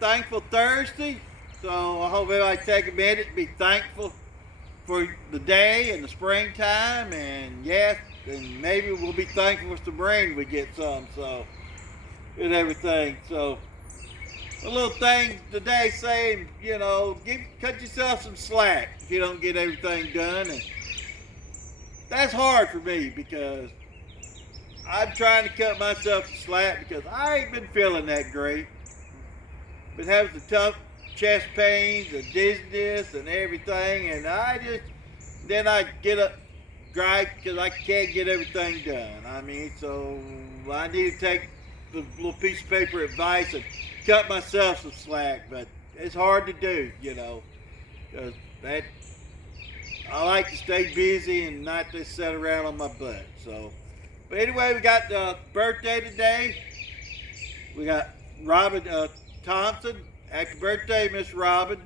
Thankful Thursday. So I hope everybody take a minute to be thankful for the day and the springtime. And yes, and maybe we'll be thankful for some rain we get some. So, and everything. So, a little thing today saying, cut yourself some slack if you don't get everything done. And that's hard for me because I'm trying to cut myself some slack because I ain't been feeling that great. Been having the tough chest pains and dizziness and everything, and then I get up gripe because I can't get everything done. So I need to take the little piece of paper advice and cut myself some slack, but it's hard to do, because that I like to stay busy and not just sit around on my butt. So, but anyway, we got the birthday today. We got Robin Thompson. Happy birthday, Miss Robin.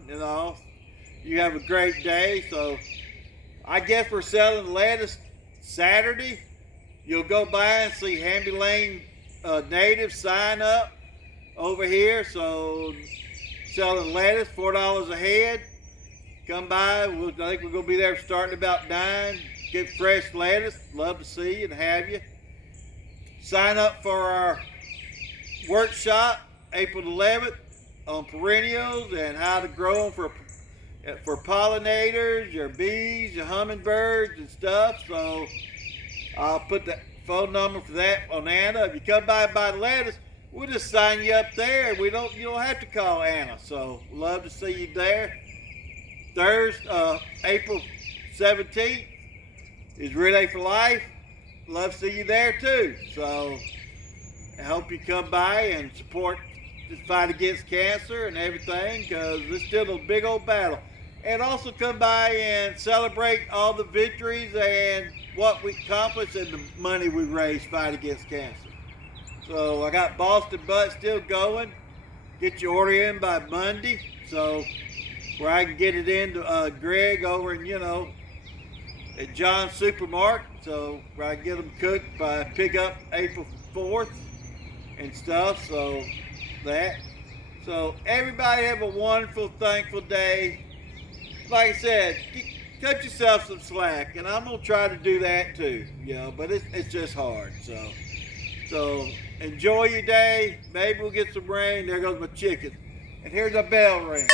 You have a great day. So, I guess we're selling lettuce Saturday. You'll go by and see Hamby Lane native sign up over here. So, selling lettuce, $4 a head. Come by. I think we're going to be there starting about 9. Get fresh lettuce. Love to see you and have you. Sign up for our workshop April 11th on perennials and how to grow them for pollinators, your bees, your hummingbirds and stuff. So I'll put the phone number for that on Anna. If you come by and buy lettuce, we'll just sign you up there. You don't have to call Anna. So love to see you there. Thursday, April 17th is Relay for Life. Love to see you there too. So I hope you come by and support the fight against cancer and everything, because it's still a big old battle. And also come by and celebrate all the victories and what we accomplished and the money we raised fight against cancer. So I got Boston Butt still going. Get your order in by Monday, so where I can get it into Greg over at John's Supermarket, so where I can get them cooked by pickup April 4th and stuff. So everybody have a wonderful, thankful day. Like I said, cut yourself some slack, and I'm gonna try to do that too. But it's just hard. So enjoy your day. Maybe we'll get some rain. There goes my chicken, and here's a bell ring.